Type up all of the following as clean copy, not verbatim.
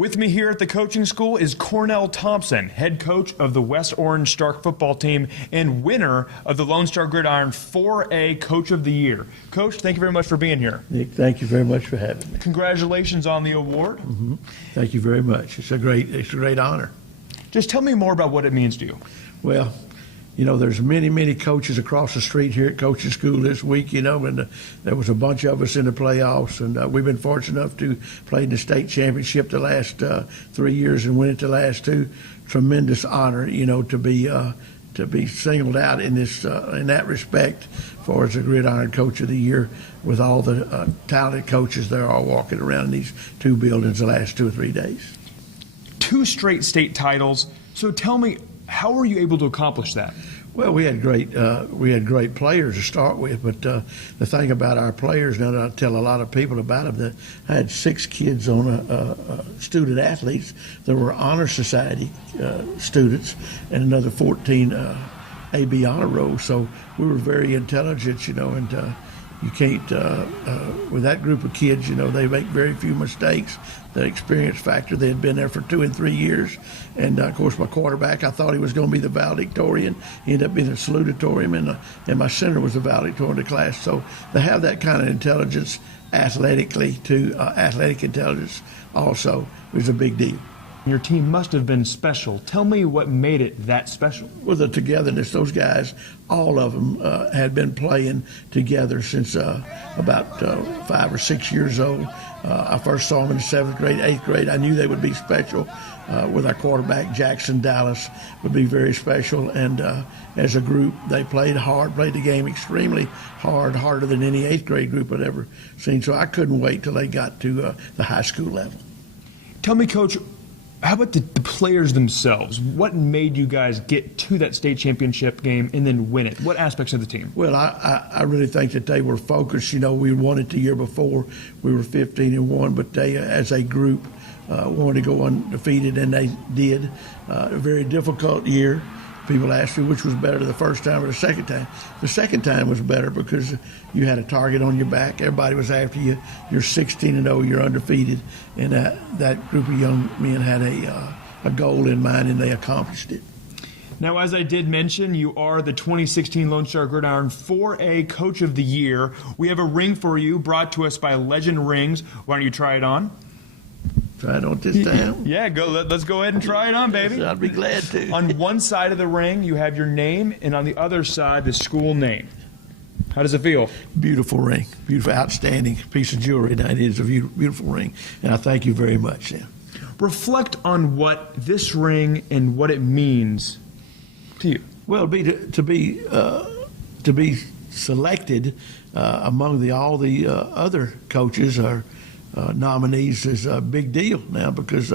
With me here at the coaching school is Cornel Thompson, head coach of the West Orange Stark football team and winner of the Lone Star Gridiron 4A Coach of the Year. Coach, thank you very much for being here. Nick, thank you very much for having me. Congratulations on the award. Thank you very much. It's a great honor. Just tell me more about what it means to you. Well, you know, there's many coaches across the street here at coaching school this week, you know, and there was a bunch of us in the playoffs, and we've been fortunate enough to play in the state championship the last 3 years and win it the last two. Tremendous honor, you know, to be singled out in this in that respect for as a Gridiron Coach of the Year with all the talented coaches that are all walking around in these two buildings the last 2 or 3 days. 2 straight state titles. So tell me, how were you able to accomplish that? Well, we had great players to start with, but the thing about our players, now that I tell a lot of people about them, that I had 6 kids on student athletes that were honor society students, and another 14 AB honor roll. So we were very intelligent, you know, and you can't with that group of kids, you know, they make very few mistakes. The experience factor, they had been there for 2 and 3 years. And, of course, my quarterback, I thought he was going to be the valedictorian. He ended up being a salutatorian, and my center was the valedictorian of the class. So to have that kind of intelligence athletically, athletic intelligence also, was a big deal. Your team must have been special. Tell me what made it that special. Well, the togetherness, those guys, all of them had been playing together since about 5 or 6 years old. I first saw them in the 7th grade, 8th grade. I knew they would be special. With our quarterback, Jackson Dallas, would be very special. And as a group, they played hard, played the game extremely hard, harder than any 8th grade group I'd ever seen. So I couldn't wait till they got to the high school level. Tell me, Coach, how about the players themselves? What made you guys get to that state championship game and then win it? What aspects of the team? Well, I really think that they were focused. You know, we won it the year before. We were 15-1, but they, as a group, wanted to go undefeated, and they did. A very difficult year. People asked me which was better, the first time or the second time. The second time was better because you had a target on your back. Everybody was after you. You're 16-0. You're undefeated. And that group of young men had a goal in mind, and they accomplished it. Now, as I did mention, you are the 2016 Lone Star Gridiron 4A Coach of the Year. We have a ring for you brought to us by Legend Rings. Why don't you try it on? Try it on this time? Yeah, let's go ahead and try it on, baby. Yes, I'd be glad to. On one side of the ring, you have your name, and on the other side, the school name. How does it feel? Beautiful ring. Beautiful, outstanding piece of jewelry. That is a beautiful ring, and I thank you very much, Sam. Reflect on what this ring and what it means to you. Well, to be selected among all the other coaches or nominees is a big deal now, because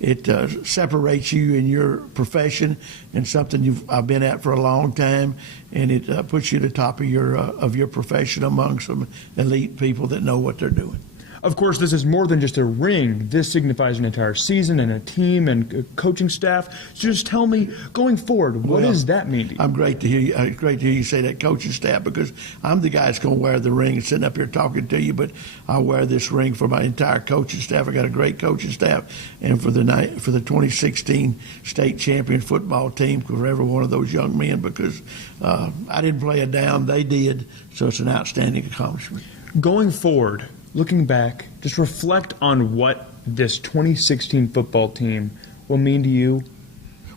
it separates you in your profession and something I've been at for a long time, and it puts you at the top of your profession among some elite people that know what they're doing. Of course, this is more than just a ring. This signifies an entire season and a team and a coaching staff. So just tell me, going forward, what does that mean to you? I'm great to hear you. Great to hear you say that, coaching staff, because I'm the guy that's going to wear the ring and sitting up here talking to you. But I wear this ring for my entire coaching staff. I got a great coaching staff, and for the 2016 state champion football team, for every one of those young men, because I didn't play it down, they did. So it's an outstanding accomplishment. Going forward, looking back, just reflect on what this 2016 football team will mean to you.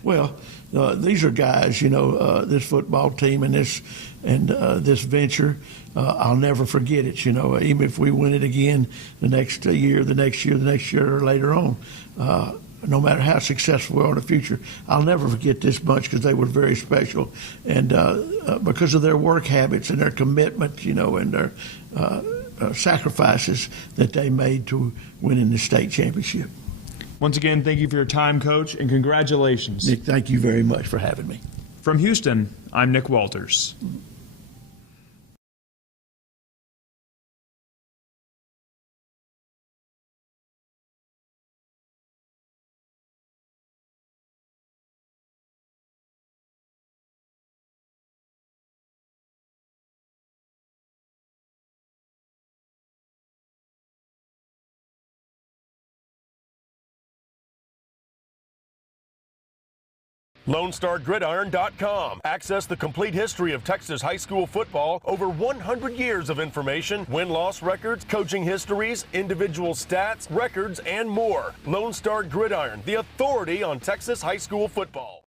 Well, these are guys, you know, this football team and this venture. I'll never forget it, you know, even if we win it again the next year, or later on. No matter how successful we are in the future, I'll never forget this bunch, because they were very special, and because of their work habits and their commitment, you know, and their sacrifices that they made to winning the state championship. Once again, thank you for your time, Coach, and congratulations. Nick, thank you very much for having me. From Houston, I'm Nick Walters. LoneStarGridiron.com. Access the complete history of Texas high school football, over 100 years of information, win-loss records, coaching histories, individual stats, records, and more. Lone Star Gridiron, the authority on Texas high school football.